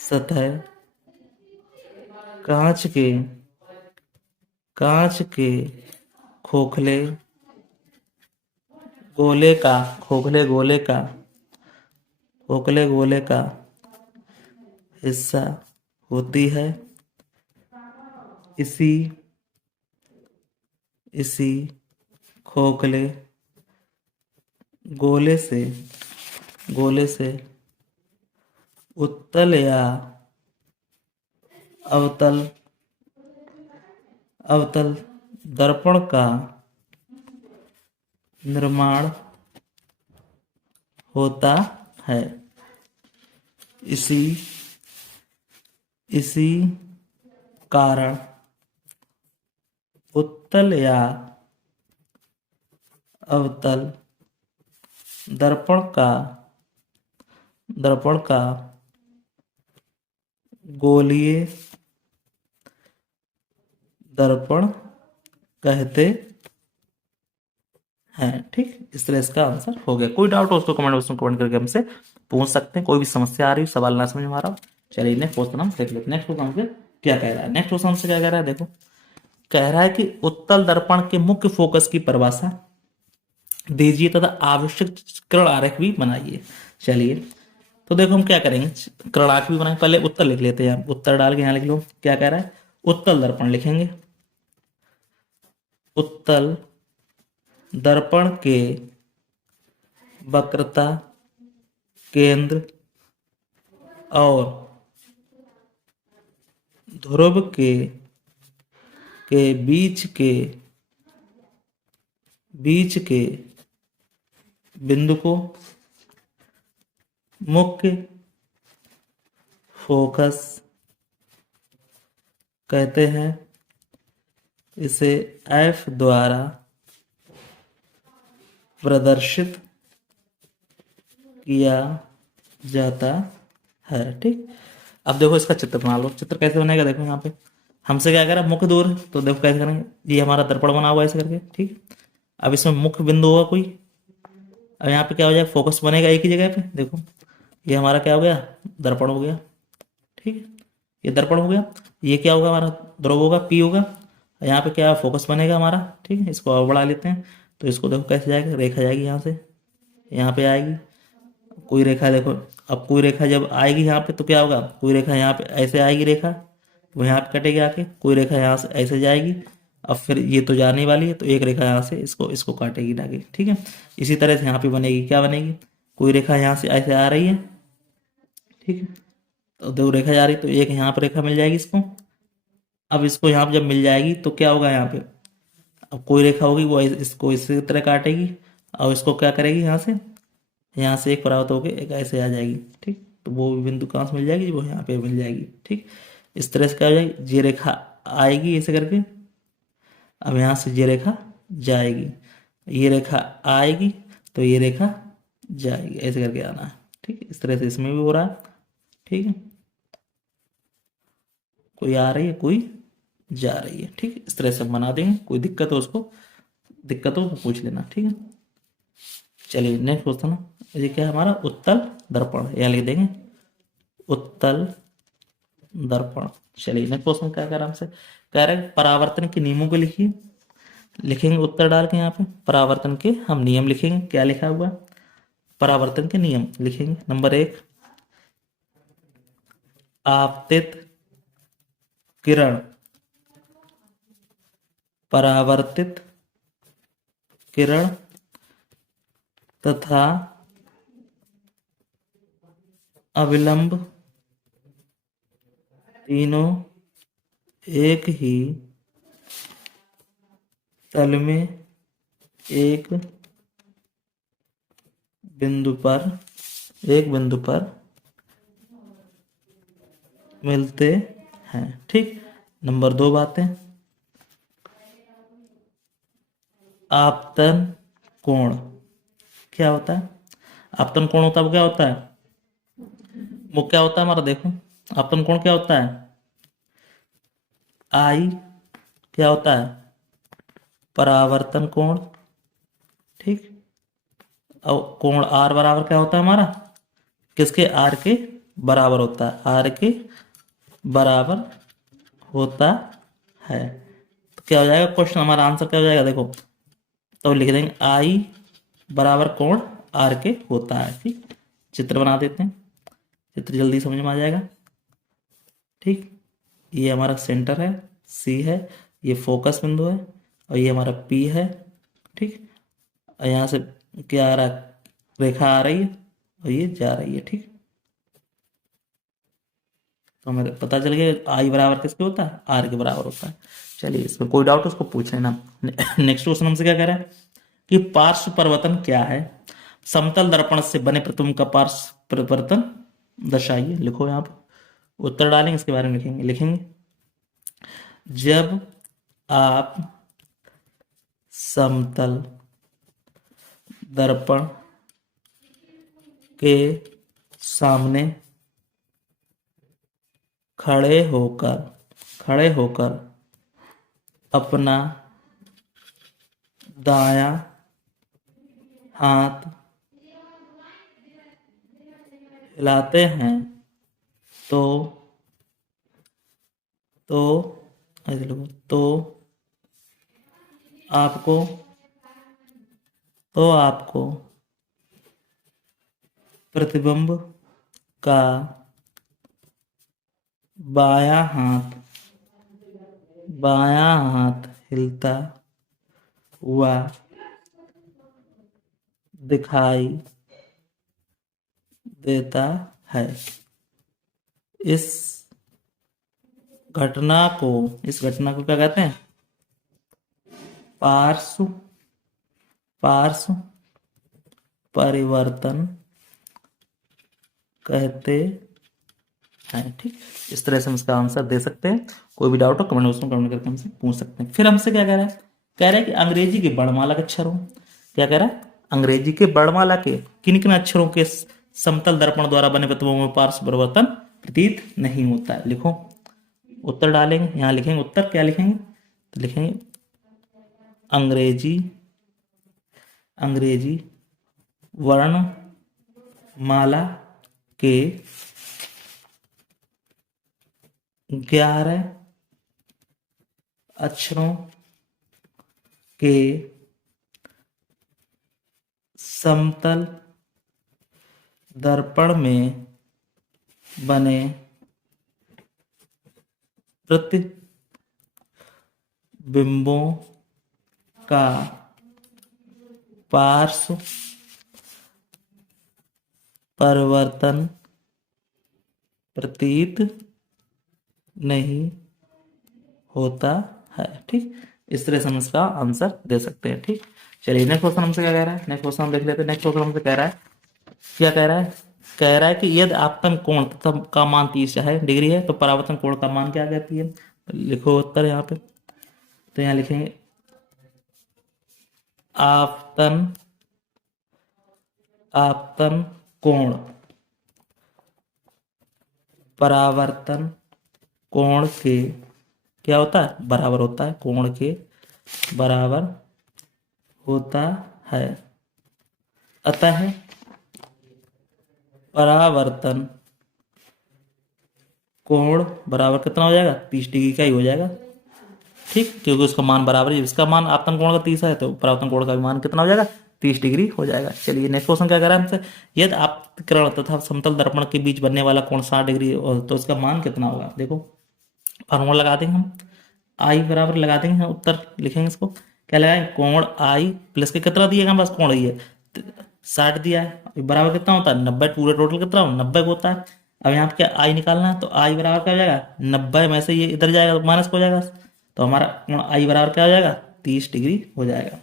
सतह कांच के खोखले गोले का हिस्सा होती है। इसी खोखले गोले से उत्तल या अवतल दर्पण का निर्माण होता है। इसी कारण उत्तल या अवतल दर्पण का गोलीय दर्पण कहते हैं। ठीक, इस तरह इसका आंसर हो गया। कोई डाउट हो उसको कमेंट बॉक्स में कमेंट करके हमसे पूछ सकते हैं। कोई भी समस्या आ रही हो, सवाल ना समझ में आ रहा हो, चलिए नेक्स्ट क्वेश्चन हम देख लेते हैं। नेक्स्ट क्वेश्चन हमसे क्या कह रहा है, नेक्स्ट क्वेश्चन हमसे क्या कह रहा है, देखो कह रहा है कि उत्तल दर्पण के मुख्य फोकस की परिभाषा दीजिए तथा आवश्यक किरण आरेख भी बनाइए। चलिए तो देखो हम क्या करेंगे, किरण आरेख भी बनाए, पहले उत्तर लिख लेते हैं। उत्तर डाल के यहाँ लिख लो, क्या कह रहा है, उत्तल दर्पण लिखेंगे। उत्तल दर्पण के वक्रता केंद्र और ध्रुव के बीच के बिंदु को मुख्य फोकस कहते हैं। इसे F द्वारा प्रदर्शित किया जाता है। ठीक, अब देखो इसका चित्र बना लो। चित्र कैसे बनेगा, देखो यहाँ पे हमसे क्या कह रहा है, मुख्य दूर है, तो देखो कैसे करेंगे, ये हमारा दर्पण बना हुआ है ऐसे करके। ठीक, अब इसमें मुख्य बिंदु होगा कोई, अब यहाँ पे क्या हो जाएगा, फोकस बनेगा एक ही जगह पे। देखो ये हमारा क्या हो गया, दर्पण हो गया। ठीक है, ये दर्पण हो गया। ये क्या होगा, हमारा ध्रुव होगा, P होगा। यहाँ पे क्या फोकस बनेगा हमारा। ठीक है, इसको और बढ़ा लेते हैं, तो इसको देखो कैसे जाएगा, रेखा जाएगी यहाँ से यहाँ पे आएगी कोई रेखा। देखो अब कोई रेखा जब आएगी यहाँ पे तो क्या होगा, कोई रेखा यहाँ पे ऐसे आएगी रेखा, तो यहाँ पे कटेगी आके, कोई रेखा यहाँ से ऐसे जाएगी। अब फिर ये तो जाने वाली है, तो एक रेखा यहाँ से इसको काटेगी आगे। ठीक है, इसी तरह से यहाँ पे बनेगी, क्या बनेगी, कोई रेखा यहाँ से ऐसे आ रही है। ठीक है, तो दो रेखा जा रही, तो एक यहाँ पर रेखा मिल जाएगी इसको। अब इसको यहाँ पर जब मिल जाएगी तो क्या होगा यहाँ पे, अब कोई रेखा होगी वो इसको इसी तरह काटेगी और इसको क्या करेगी, यहाँ से एक परावर्त होके एक ऐसे आ जाएगी। ठीक, तो वो भी बिंदु कहाँ से मिल जाएगी, वो यहाँ पे मिल जाएगी। ठीक, इस तरह से क्या हो जाएगी, ये रेखा आएगी ऐसे करके, अब यहाँ से ये रेखा जाएगी, ये रेखा आएगी तो ये रेखा जाएगी, ऐसे करके आना है। ठीक है, इस तरह से इसमें भी हो रहा है। ठीक है, कोई आ रही है कोई जा रही है। ठीक है, इस तरह से हम बना देंगे, कोई दिक्कत हो उसको, दिक्कत हो तो पूछ लेना। ठीक है, चलिए नेक्स्ट क्वेश्चन, ये क्या है हमारा, उत्तल दर्पण, या लिख देंगे उत्तल दर्पण। चलिए नेक्स्ट क्वेश्चन क्या कह रहा है हमसे, कह रहे हैं परावर्तन के नियमों को लिखिए। लिखेंगे उत्तर डाल के यहाँ पे परावर्तन के हम नियम लिखेंगे। क्या लिखा हुआ है, परावर्तन के नियम लिखेंगे। नंबर 1, आपतित किरण परावर्तित किरण तथा अविलंब तीनों एक ही तल में एक बिंदु पर मिलते हैं। ठीक, नंबर 2 बातें, आपतन कोण क्या होता है, आपतन कोण होता है वो क्या होता है, वो क्या होता है हमारा, देखो आपतन कोण क्या होता है, आई क्या होता है, परावर्तन कोण। ठीक, और कोण आर बराबर क्या होता है हमारा, किसके, आर के बराबर होता है, आर के बराबर होता है। तो क्या हो जाएगा क्वेश्चन, हमारा आंसर क्या हो जाएगा, देखो तो लिख देंगे आई बराबर कोण आर के होता है। ठीक, चित्र बना देते हैं, चित्र जल्दी समझ में आ जाएगा। ठीक, ये हमारा सेंटर है, सी है, ये फोकस बिंदु है, और ये हमारा पी है। ठीक, और यहाँ से क्या आ रहा है, रेखा आ रही है और ये जा रही है। ठीक, तो हमें पता चल गया आई बराबर किसके होता है, आर के बराबर होता है। चलिए इसमें कोई डाउट उसको पूछ लेना। नेक्स्ट क्वेश्चन हमसे क्या कह रहा है कि पार्श्व परिवर्तन क्या है, समतल दर्पण से बने प्रतिबिंब का पार्श्व परिवर्तन दर्शाइए। लिखो यहाँ पर, उत्तर डालेंगे, इसके बारे में लिखेंगे जब आप समतल दर्पण के सामने खड़े होकर अपना दायां हाथ हिलाते हैं तो ऐसे लोगों तो आपको प्रतिबिंब का बायां हाथ हिलता हुआ दिखाई देता है। इस घटना को क्या कहते हैं, पार्श्व परिवर्तन कहते हैं। ठीक, इस तरह से हम इसका आंसर दे सकते हैं। कोई भी डाउट हो कमेंट बॉक्स में कमेंट करके हमसे पूछ सकते हैं। फिर हमसे क्या कह रहा है, कह रहा है कि अंग्रेजी के वर्णमाला के अक्षरों, क्या कह रहा है, अंग्रेजी के वर्णमाला के किन किन अक्षरों के समतल दर्पण द्वारा बने प्रतिबिंबों में पार्श्व परिवर्तन प्रतीत नहीं होता है। लिखो, उत्तर डालेंगे, यहाँ लिखेंगे उत्तर, क्या लिखेंगे, तो लिखेंगे अंग्रेजी वर्णमाला के 11 अक्षरों के समतल दर्पण में बने प्रतिबिंबों का पार्श्व परिवर्तन प्रतीत नहीं होता है। ठीक, इस तरह से हम इसका आंसर दे सकते हैं। ठीक, चलिए नेक्स्ट क्वेश्चन हमसे क्या कह रहा है, नेक्स्ट क्वेश्चन हम देख लेते हैं। नेक्स्ट क्वेश्चन हमसे कह रहा है, क्या कह रहा है, कह रहा है कि यदि आपतन कोण तथा का मान 30 है डिग्री है तो परावर्तन कोण का मान क्या कहती है। लिखो उत्तर यहाँ पे, तो यहाँ लिखेंगे आपतन आपतन कोण परावर्तन कोण के क्या होता है, बराबर होता है, कोण के बराबर होता है। अतः परावर्तन कोण बराबर कितना हो जाएगा, 30 डिग्री का ही हो जाएगा। ठीक, क्योंकि उसका मान बराबर है, इसका मान आपतन कोण का 30 है तो परावर्तन कोण का भी मान कितना हो जाएगा, 30 डिग्री हो जाएगा। चलिए नेक्स्ट क्वेश्चन क्या कर रहा है हमसे, यदि आपतिकरण तथा समतल दर्पण के बीच बनने वाला कोण 60 डिग्री हो तो उसका मान कितना होगा। देखो फार्मूला लगा देंगे हम, आई बराबर लगा देंगे हम, उत्तर लिखेंगे इसको, क्या लगाएंगे, कोण आई प्लस के कितना दिएगा, बस कोण ही है 60 दिया है, बराबर कितना होता है 90, पूरे टोटल कितना 90 होता है। अब यहाँ पे क्या आई निकालना है, तो आई बराबर क्या हो जाएगा 90 में से ये इधर जाएगा तो माइनस हो जाएगा, तो हमारा कोण आई बराबर क्या हो जाएगा 30 डिग्री हो जाएगा।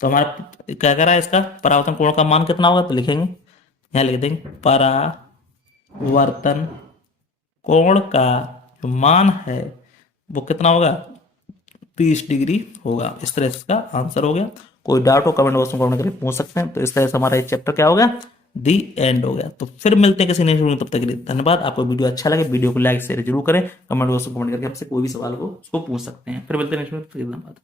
तो हमारा क्या कह रहा है, इसका परावर्तन कोण का मान कितना होगा, तो लिखेंगे यहाँ लिख देंगे परावर्तन कोण का जो मान है वो कितना होगा 30 डिग्री होगा। इस तरह से इसका आंसर हो गया। कोई डाउट हो कमेंट बॉक्स में कमेंट करके पूछ सकते हैं। तो इस तरह से हमारा ये चैप्टर क्या हो गया, दी एंड हो गया। तो फिर मिलते हैं किसी नेक्स्ट वीडियो में, तब तक के लिए धन्यवाद। आपको वीडियो अच्छा लगे वीडियो को लाइक शेयर जरूर करें, कमेंट बॉक्स में कमेंट करके हमसे कोई भी सवाल हो उसको पूछ सकते हैं। फिर मिलते हैं नेक्स्ट वीडियो में, धन्यवाद।